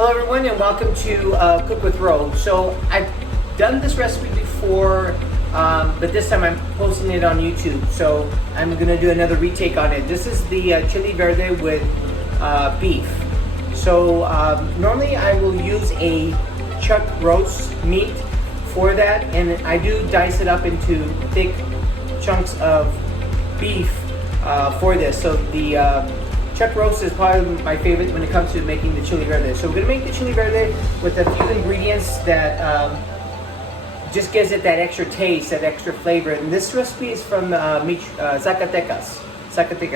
Hello everyone and welcome to Cook with Ro. So I've done this recipe before, but this time I'm posting it on YouTube. So I'm going to do another retake on it. This is the Chile Verde with beef. So normally I will use a chuck roast meat for that, and I do dice it up into thick chunks of beef for this. So the chuck roast is probably my favorite when it comes to making the Chile Verde. So we're going to make the Chile Verde with a few ingredients that just gives it that extra taste, that extra flavor. And this recipe is from Zacatecas.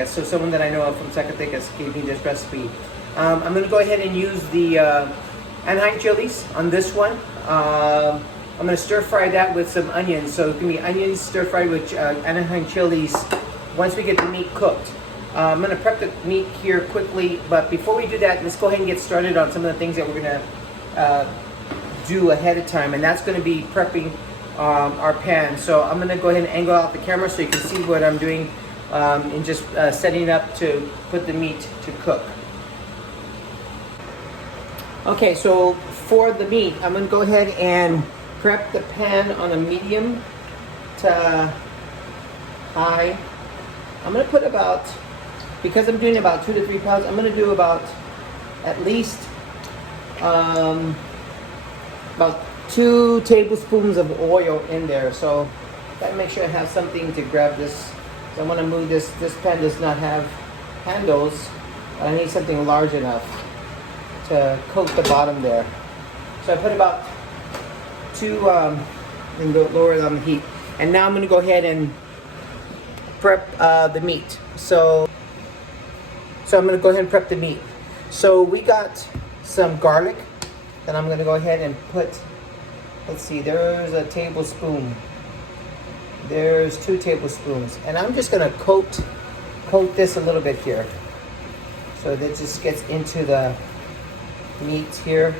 So someone that I know of from Zacatecas gave me this recipe. I'm going to go ahead and use the Anaheim chilies on this one. I'm going to stir fry that with some onions. So it's going to be onions stir fried with Anaheim chilies once we get the meat cooked. I'm going to prep the meat here quickly, but before we do that, let's go ahead and get started on some of the things that we're going to do ahead of time, and that's going to be prepping our pan. So I'm going to go ahead and angle out the camera so you can see what I'm doing in just setting it up to put the meat to cook. Okay, so for the meat, I'm going to go ahead and prep the pan on a medium to high. I'm going to put about, because I'm doing about 2 to 3 pounds, I'm going to do about at least about 2 tablespoons of oil in there. So gotta make sure I have something to grab this. So I want to move this. This pan does not have handles, but I need something large enough to coat the bottom there. So I put about 2 and lower it on the heat. And now I'm going to go ahead and prep the meat. So I'm going to go ahead and prep the meat. So we got some garlic that I'm going to go ahead and put. Let's see, there's a tablespoon. There's 2 tablespoons. And I'm just going to coat this a little bit here. So that just gets into the meat here.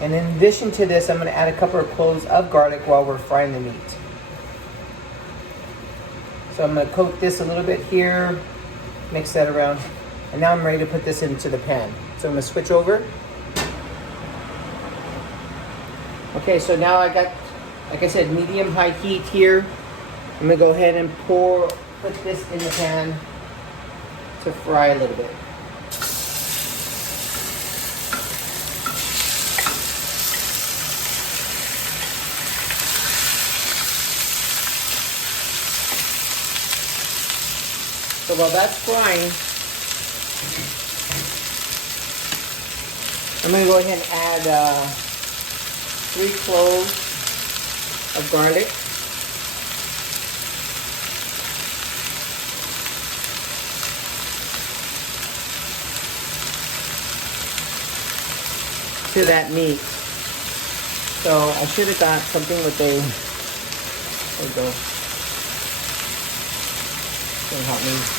And in addition to this, I'm going to add a couple of cloves of garlic while we're frying the meat. So I'm going to coat this a little bit here, mix that around, and now I'm ready to put this into the pan. So I'm going to switch over. Okay, so now I got, like I said, medium-high heat here. I'm going to go ahead and put this in the pan to fry a little bit. So while that's frying, I'm going to go ahead and add 3 cloves of garlic. To that meat. So I should have got something with a, there we go. It'll help me.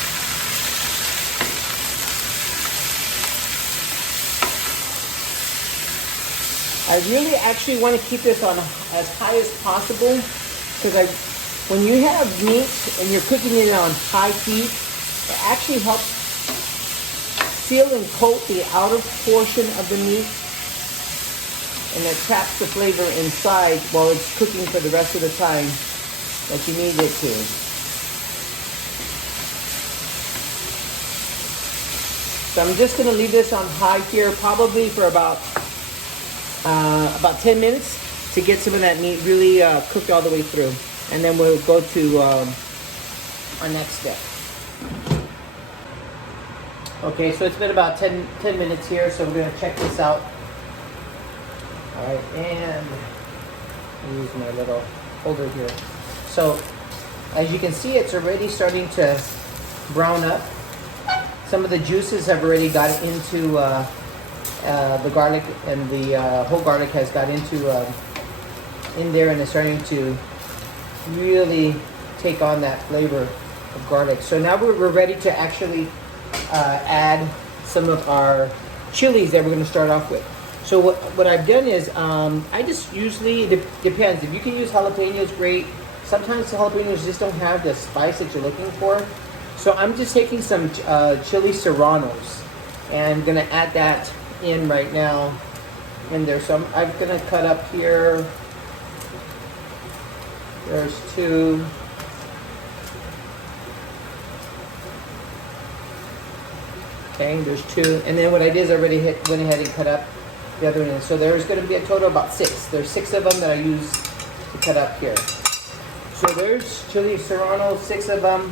I really actually want to keep this on as high as possible, because when you have meat and you're cooking it on high heat, it actually helps seal and coat the outer portion of the meat, and it traps the flavor inside while it's cooking for the rest of the time that you need it to. So I'm just going to leave this on high here, probably for about 10 minutes to get some of that meat really cooked all the way through. And then we'll go to our next step. Okay, so it's been about 10 minutes here, so we're going to check this out. All right, and I'll use my little holder here. So as you can see, it's already starting to brown up. Some of the juices have already got into the garlic, and the whole garlic has got into in there, and it's starting to really take on that flavor of garlic. So now we're ready to actually add some of our chilies that we're going to start off with. So what I've done is I just usually, it depends. If you can use jalapenos, great. Sometimes the jalapenos just don't have the spice that you're looking for. So I'm just taking some chili serranos and gonna add that in right now in there. So I'm gonna cut up here. There's 2. Okay, there's 2. And then what I did is I already went ahead and cut up the other one. So there's gonna be a total of about 6. There's 6 of them that I use to cut up here. So there's chili serrano, 6 of them,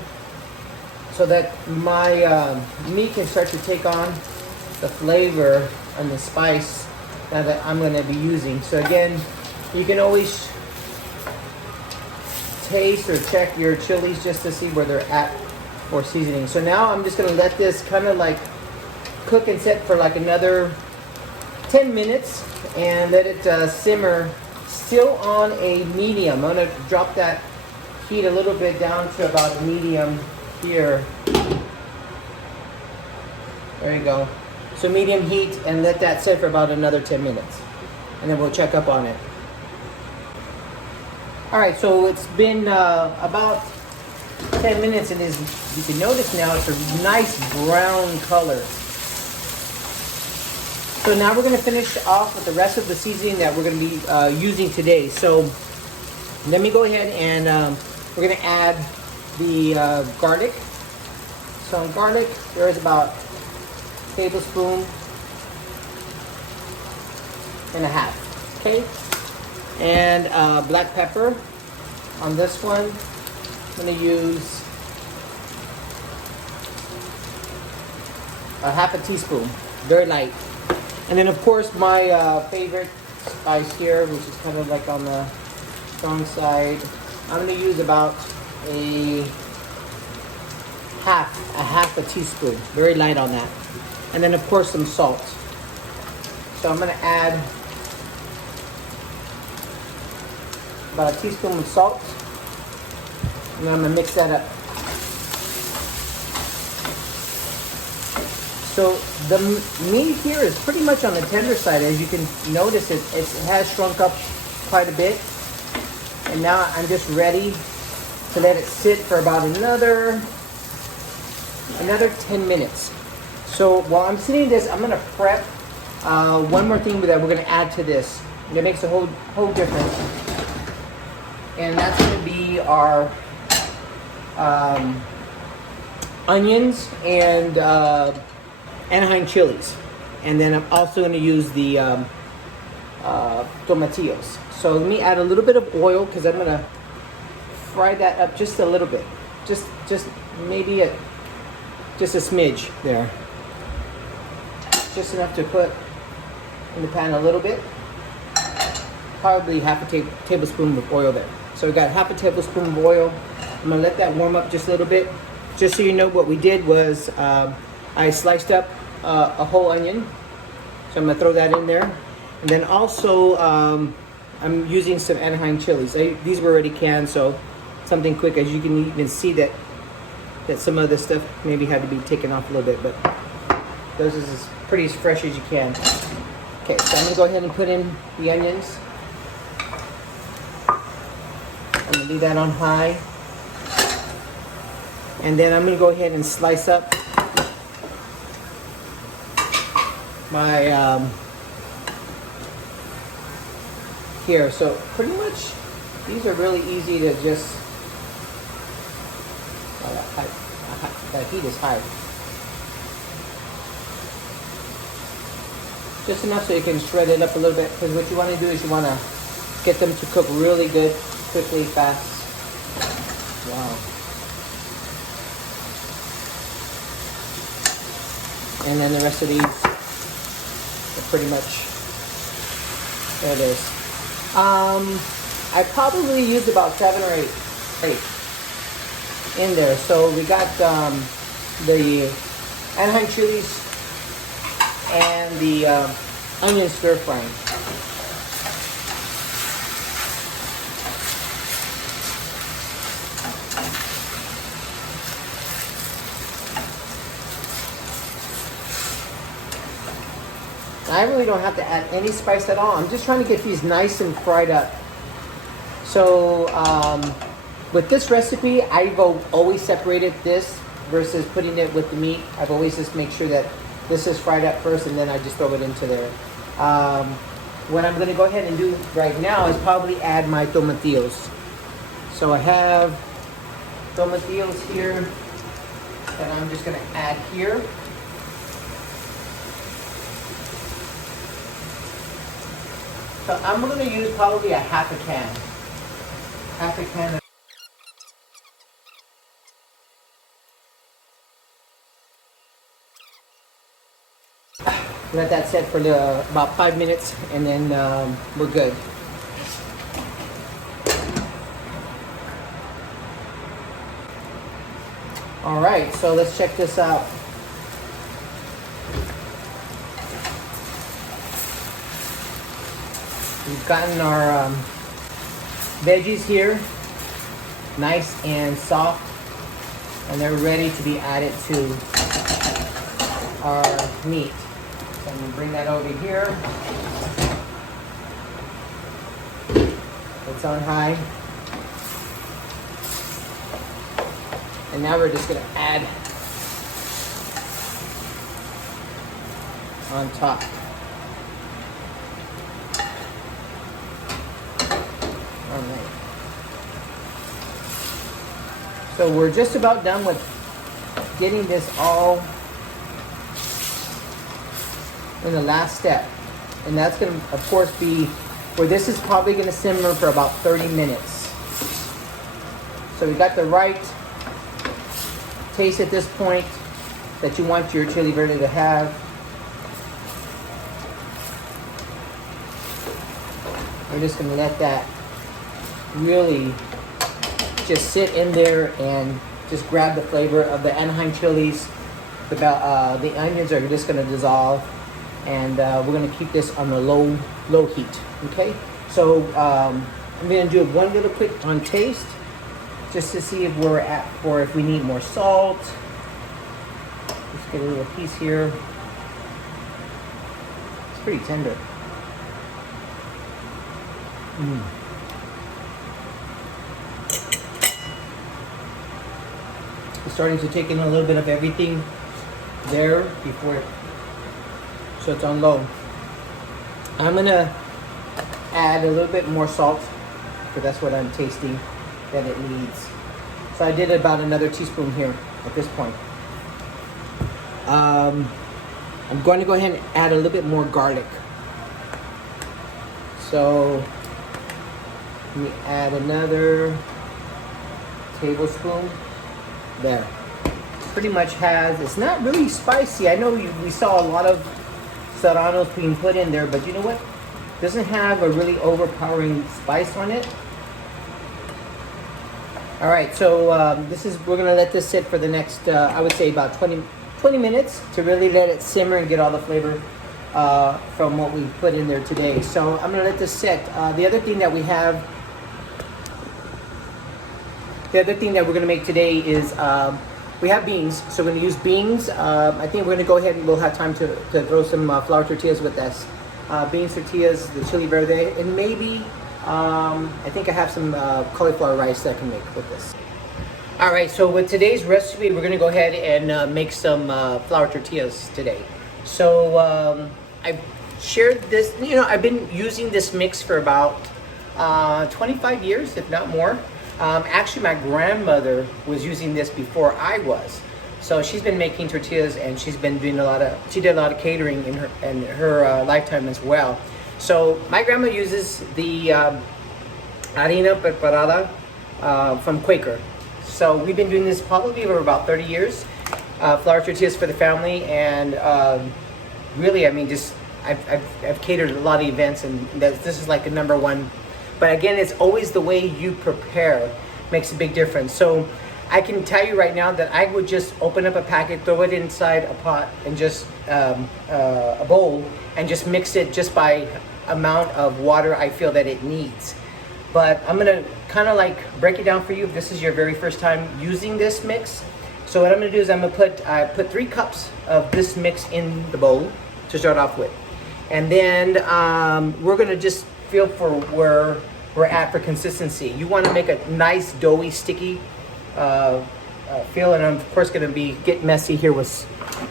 so that my meat can start to take on the flavor and the spice that I'm going to be using. So again, you can always taste or check your chilies just to see where they're at for seasoning. So now I'm just going to let this kind of like cook and set for like another 10 minutes and let it simmer still on a medium. I'm going to drop that heat a little bit down to about a medium here. There you go. So medium heat, and let that sit for about another 10 minutes. And then we'll check up on it. Alright, so it's been about 10 minutes, and you can notice now it's a nice brown color. So now we're going to finish off with the rest of the seasoning that we're going to be using today. So let me go ahead and we're going to add the garlic. So on garlic, there is about a tablespoon and a half. Okay, and black pepper. On this one, I'm going to use a half a teaspoon, very light. And then of course my favorite spice here, which is kind of like on the strong side, I'm going to use about a half a teaspoon, very light on that. And then of course some salt. So I'm going to add about a teaspoon of salt, and then I'm going to mix that up. So the meat here is pretty much on the tender side. As you can notice, it has shrunk up quite a bit. And now I'm just ready to let it sit for about another 10 minutes. So while I'm sitting this, I'm going to prep one more thing that we're going to add to this. It makes a whole difference. And that's going to be our onions and Anaheim chilies. And then I'm also going to use the tomatillos. So let me add a little bit of oil because I'm going to fry that up just a little bit. Just maybe just a smidge there. Just enough to put in the pan a little bit. Probably half a tablespoon of oil there. So we got half a tablespoon of oil. I'm going to let that warm up just a little bit. Just so you know, what we did was I sliced up a whole onion. So I'm going to throw that in there. And then also I'm using some Anaheim chilies. These were already canned, so something quick. As you can even see that some of this stuff maybe had to be taken off a little bit, but those is as pretty as fresh as you can. Okay, so I'm going to go ahead and put in the onions. I'm going to leave that on high. And then I'm going to go ahead and slice up my here. So pretty much these are really easy to just that heat is high. Just enough so you can shred it up a little bit, because what you want to do is you want to get them to cook really good, quickly, fast. Wow. And then the rest of these are pretty much, there it is. I probably used about 7 or 8 in there. So we got the Anaheim chilies and the onion stir frying. I really don't have to add any spice at all. I'm just trying to get these nice and fried up. So with this recipe, I've always separated this versus putting it with the meat. I've always just make sure that this is fried up first and then I just throw it into there. What I'm gonna go ahead and do right now is probably add my tomatillos. So I have tomatillos here that I'm just gonna add here. So I'm gonna use probably a half a can. Half a can. Let that set for about 5 minutes and then we're good. All right, so let's check this out. We've gotten our veggies here, nice and soft, and they're ready to be added to our meat. So I'm gonna bring that over here. It's on high. And now we're just gonna add on top. All right. So we're just about done with getting this all in the last step. And that's gonna, of course, be where this is probably gonna simmer for about 30 minutes. So we got the right taste at this point that you want your Chile Verde to have. We're just gonna let that really just sit in there and just grab the flavor of the Anaheim chilies. The onions are just gonna dissolve, and we're gonna keep this on the low heat. Okay, so I'm gonna do one little quick on taste, just to see if we're at, or if we need more salt. Let's get a little piece here. It's pretty tender. It's starting to take in a little bit of everything there before it, so it's on low. I'm gonna add a little bit more salt, because that's what I'm tasting that it needs. So I did about another teaspoon here at this point. I'm going to go ahead and add a little bit more garlic. So let me add another tablespoon there. Pretty much has, it's not really spicy. I know we saw a lot of serranos being put in there, but you know what? It doesn't have a really overpowering spice on it. All right, so we're gonna let this sit for the next, I would say about 20 minutes to really let it simmer and get all the flavor from what we put in there today. So I'm gonna let this sit. The other thing that we're gonna make today is we have beans, so we're gonna use beans. I think we're gonna go ahead and we'll have time to throw some flour tortillas with this. Beans tortillas, the Chile Verde, and maybe I think I have some cauliflower rice that I can make with this. All right, so with today's recipe, we're gonna go ahead and make some flour tortillas today. So I've shared this, I've been using this mix for about 25 years, if not more. Actually, my grandmother was using this before I was. So she's been making tortillas, and she's been doing she did a lot of catering in her lifetime as well. So my grandma uses the Harina Preparada from QUAKER. So we've been doing this probably for about 30 years. Flour tortillas for the family, and really, I mean, just I've catered a lot of events, and this is like a number one. But again, it's always the way you prepare makes a big difference. So I can tell you right now that I would just open up a packet, throw it inside a pot, and just a bowl, and just mix it just by amount of water I feel that it needs. But I'm gonna kind of like break it down for you if this is your very first time using this mix. So what I'm gonna do is I'm gonna put 3 cups of this mix in the bowl to start off with, and then we're gonna just feel for where we're at for consistency. You want to make a nice doughy, sticky feel, and I'm of course going to get messy here with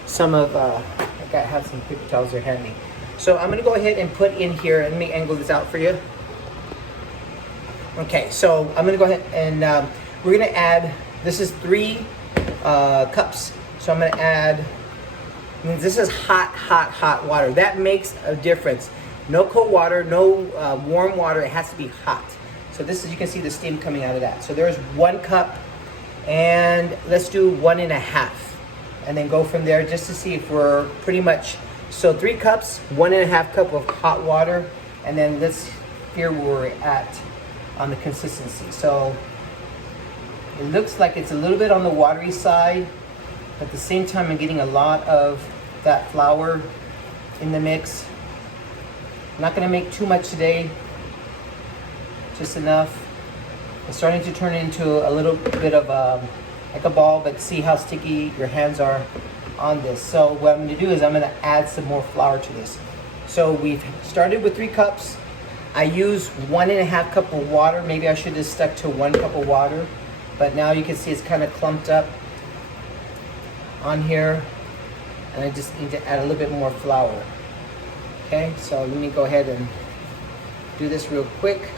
some of. I have some paper towels there handy. So I'm going to go ahead and put in here, and let me angle this out for you. Okay, so I'm going to go ahead and we're going to add. This is 3 cups. So I'm going to add. This is hot water. That makes a difference. No cold water, no warm water. It has to be hot. So this is, you can see the steam coming out of that. So there's 1 cup, and let's do 1.5, and then go from there just to see if we're pretty much. So 3 cups, 1.5 cup of hot water, and then let's hear where we're at on the consistency. So it looks like it's a little bit on the watery side. At the same time, I'm getting a lot of that flour in the mix. I'm not going to make too much today, just enough. It's starting to turn into a little bit of like a ball, but see how sticky your hands are on this. So what I'm going to do is I'm going to add some more flour to this. So we've started with 3 cups. I use 1.5 cup of water. Maybe I should have stuck to 1 cup of water, but now you can see it's kind of clumped up on here, and I just need to add a little bit more flour. Okay, so let me go ahead and do this real quick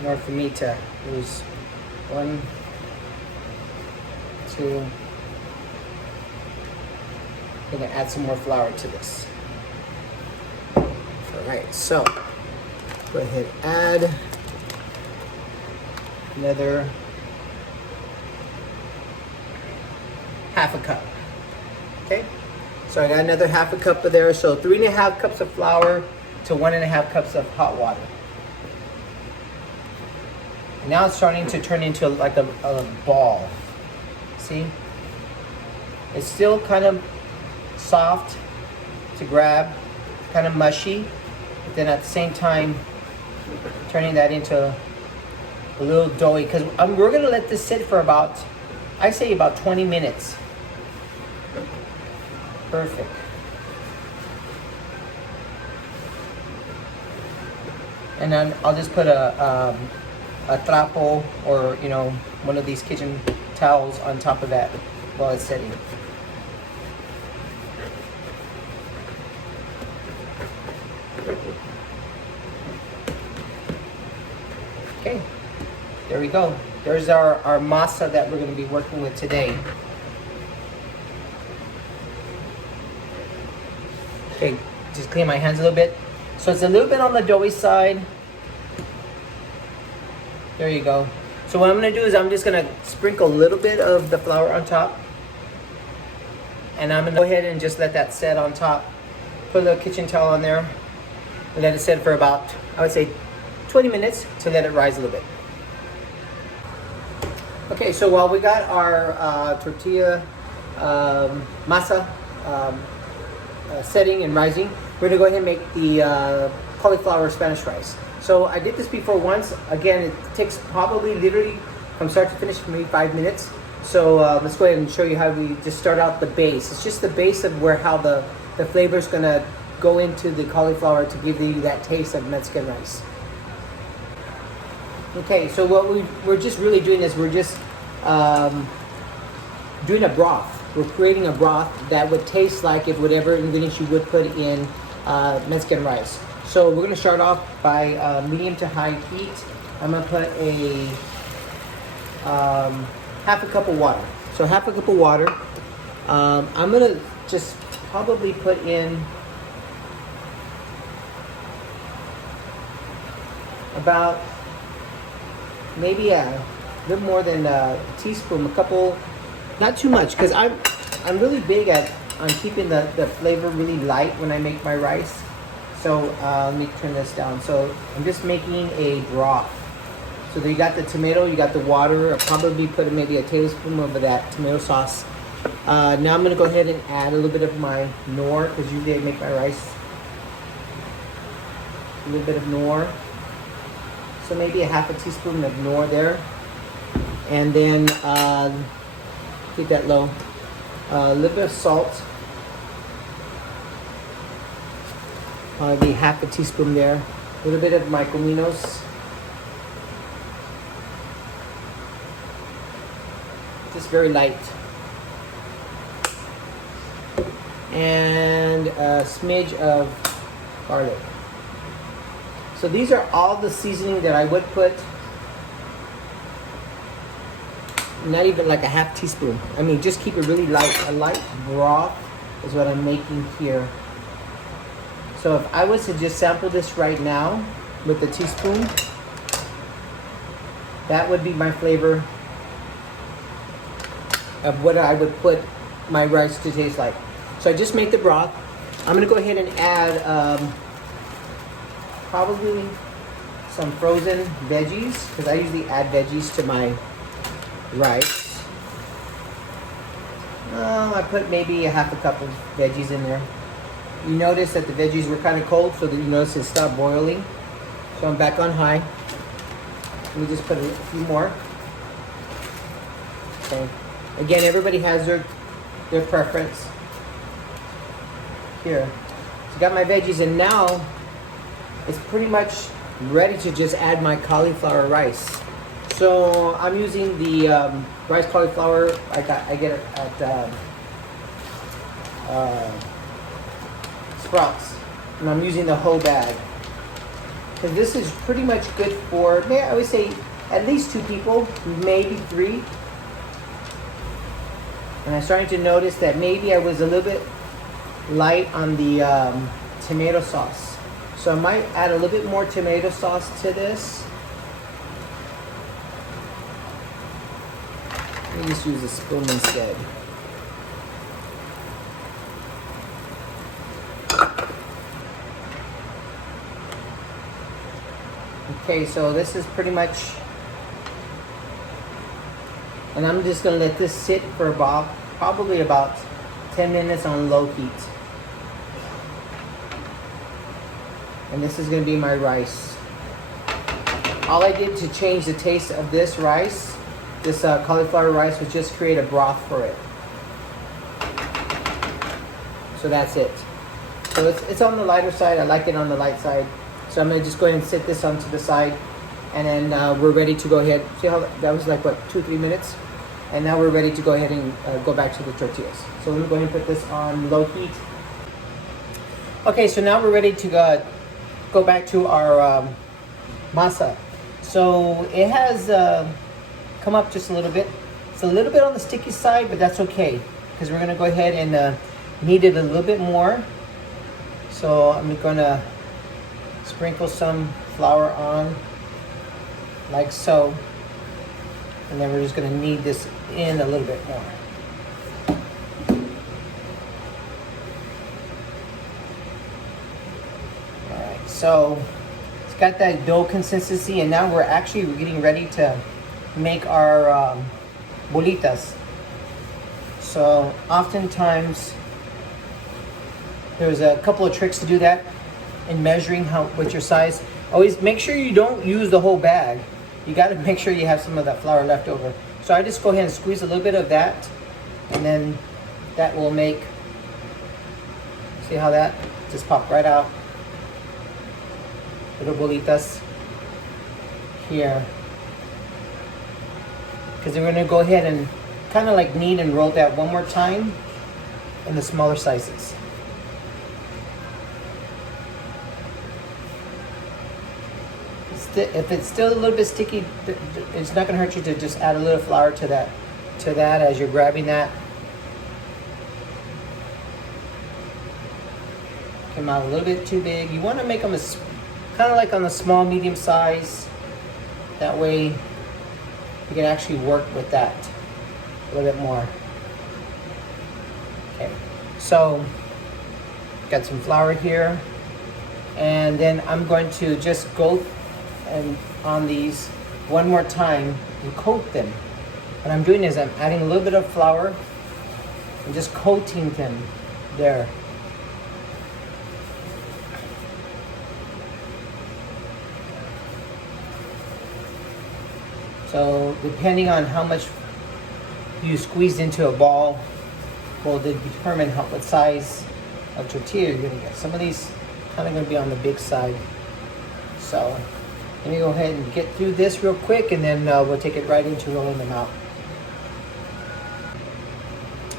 in order for me to use 1, 2. I'm gonna add some more flour to this. All right, so go ahead and add another 1/2 cup. Okay, so I got another 1/2 cup of there. So 3.5 cups of flour to 1.5 cups of hot water. And now it's starting to turn into like a ball. See, it's still kind of soft to grab, kind of mushy, but then at the same time turning that into a little doughy, because we're going to let this sit for about, I say about 20 minutes. Perfect. And then I'll just put a trapo, or one of these kitchen towels on top of that while it's setting. Okay, there we go. There's our masa that we're going to be working with today. Okay, just clean my hands a little bit. So it's a little bit on the doughy side. There you go. So what I'm going to do is I'm just going to sprinkle a little bit of the flour on top. And I'm going to go ahead and just let that set on top. Put a little kitchen towel on there. And let it set for about, I would say, 20 minutes to let it rise a little bit. Okay, so while we got our tortilla masa setting and rising, we're going to go ahead and make the cauliflower Spanish rice. So I did this before once. Again, it takes probably literally from start to finish maybe 5 minutes. So let's go ahead and show you how we just start out the base. It's just the base of how the flavor is going to go into the cauliflower to give you that taste of Mexican rice. Okay, so what we're just really doing is we're just doing a broth. We're creating a broth that would taste like if whatever ingredients you would put in Mexican rice. So we're going to start off by medium to high heat. I'm going to put a 1/2 cup of water. So 1/2 cup of water. I'm going to just probably put in about maybe a little more than a teaspoon, a couple, not too much, because I'm really big on keeping the flavor really light when I make my rice. So let me turn this down. So I'm just making a broth. So you got the tomato, you got the water. I'll probably put maybe a tablespoon of that tomato sauce. Now I'm going to go ahead and add a little bit of my nor, because usually I make my rice. A little bit of nor. So maybe a 1/2 teaspoon of nor there. And then keep that low. A little bit of salt. Probably 1/2 teaspoon there. A little bit of my cominos. just very light. And a smidge of garlic. So these are all the seasoning that I would put. Not even like a half teaspoon. I mean, just keep it really light. A light broth is what I'm making here. So if I was to just sample this right now with a teaspoon, that would be my flavor of what I would put my rice to taste like. So I just made the broth. I'm gonna go ahead and add probably some frozen veggies, because I usually add veggies to my rice. I put maybe a half a cup of veggies in there. You notice that the veggies were kind of cold, so that you notice it stopped boiling. So I'm back on high. Let me just put a few more. Okay. Again, everybody has their preference. Here. So I got my veggies, and now it's pretty much ready to just add my cauliflower rice. So I'm using the rice cauliflower I get it at Sprouts, and I'm using the whole bag. Because this is pretty much good for, I would say, at least 2 people, maybe 3. And I'm starting to notice that maybe I was a little bit light on the tomato sauce. So I might add a little bit more tomato sauce to this. Let me just use a spoon instead. Okay, so this is pretty much, and I'm just gonna let this sit for probably about 10 minutes on low heat. And this is gonna be my rice. All I did to change the taste of this rice, this cauliflower rice, was just create a broth for it. So that's it. So it's on the lighter side. I like it on the light side. So I'm gonna just go ahead and sit this onto the side, and then we're ready to go ahead. See how that was like, what, 2-3 minutes? And now we're ready to go ahead and go back to the tortillas. So let me go ahead and put this on low heat. Okay, so now we're ready to go back to our masa. So it has come up just a little bit. It's a little bit on the sticky side, but that's okay, because we're gonna go ahead and knead it a little bit more. So I'm gonna sprinkle some flour on, like so. And then we're just gonna knead this in a little bit more. All right, so it's got that dough consistency, and now we're getting ready to make our bolitas. So oftentimes there's a couple of tricks to do that in measuring what's your size. Always make sure you don't use the whole bag. You got to make sure you have some of that flour left over. So I just go ahead and squeeze a little bit of that, and then that will make, see how that just popped right out? Little bolitas here. Because we're going to go ahead and kind of like knead and roll that one more time in the smaller sizes. If it's still a little bit sticky, it's not going to hurt you to just add a little flour to that as you're grabbing that. Came out a little bit too big. You want to make them as kind of like on the small, medium size. That way you can actually work with that a little bit more. Okay, so got some flour here, and then I'm going to just go and on these one more time and coat them. What I'm doing is I'm adding a little bit of flour and just coating them there. So depending on how much you squeeze into a ball will determine what size of tortilla you're gonna get. Some of these kind of gonna be on the big side. So let me go ahead and get through this real quick, and then we'll take it right into rolling them out.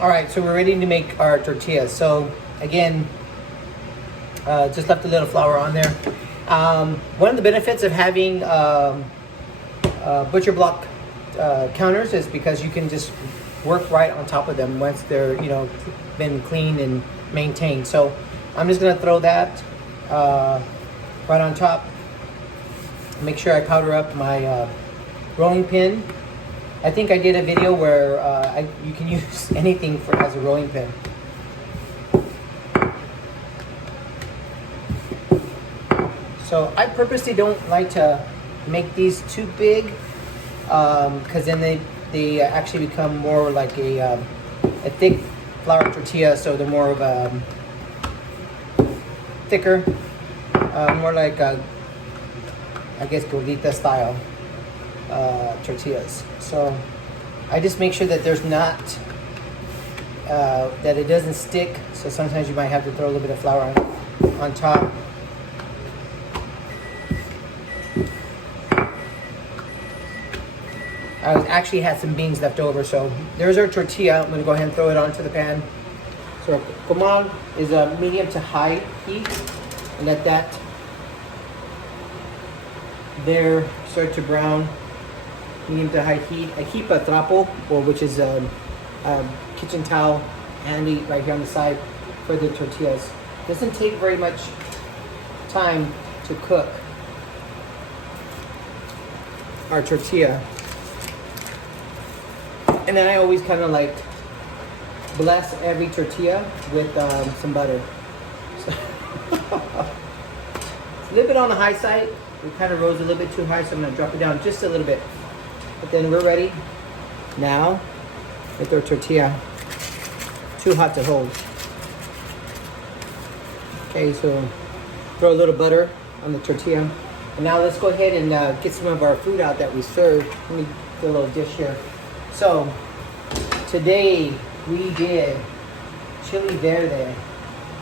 All right, so we're ready to make our tortillas. So again, just left a little flour on there. One of the benefits of having butcher block counters is because you can just work right on top of them once they're, you know, been cleaned and maintained. So I'm just gonna throw that right on top. Make sure I powder up my rolling pin. I think I did a video where you can use anything as a rolling pin. So I purposely don't like to make these too big because then they actually become more like a thick flour tortilla. So they're more of a thicker, more like a, I guess, gordita style tortillas. So I just make sure that there's not that it doesn't stick. So sometimes you might have to throw a little bit of flour on top. I actually had some beans left over, so there's our tortilla. I'm gonna go ahead and throw it onto the pan. So our comal is a medium to high heat, and let that there start to brown. Medium to high heat. I keep a trapo, which is a kitchen towel, handy right here on the side for the tortillas. Doesn't take very much time to cook our tortilla. And then I always kind of like bless every tortilla with some butter. So it's a little bit on the high side. It kind of rose a little bit too high, so I'm gonna drop it down just a little bit. But then we're ready now with our tortilla. Too hot to hold. Okay, so throw a little butter on the tortilla. And now let's go ahead and get some of our food out that we served. Let me do a little dish here. So today we did Chile Verde.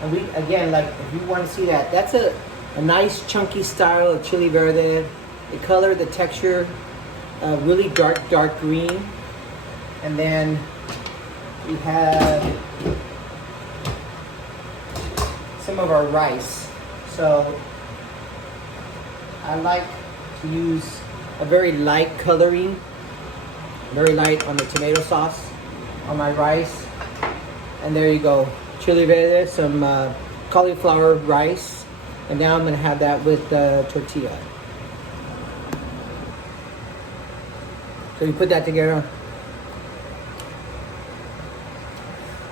And we, again, like if you want to see that, that's a nice chunky style of Chile Verde. The color, the texture, really dark green. And then we have some of our rice. So I like to use a very light coloring, very light on the tomato sauce on my rice. And there you go, Chile Verde, some cauliflower rice. And now I'm gonna have that with the tortilla. So you put that together.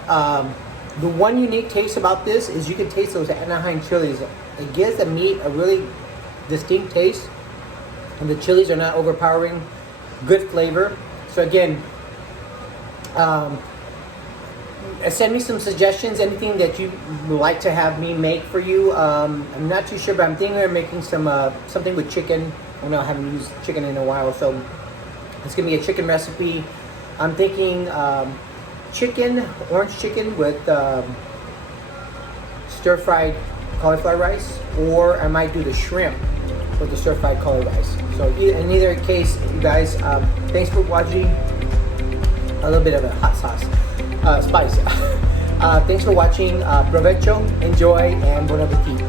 The one unique taste about this is you can taste those Anaheim chilies. It gives the meat a really distinct taste, and the chilies are not overpowering. Good flavor. So again, send me some suggestions, anything that you would like to have me make for you. I'm not too sure, but I'm thinking of making some something with chicken. I know I haven't used chicken in a while, so it's gonna be a chicken recipe. I'm thinking orange chicken with stir-fried cauliflower rice, or I might do the shrimp with the stir-fried cauliflower rice. So in either case, you guys, thanks for watching. A little bit of a hot sauce, spice. Thanks for watching. Provecho, enjoy, and bon appetit.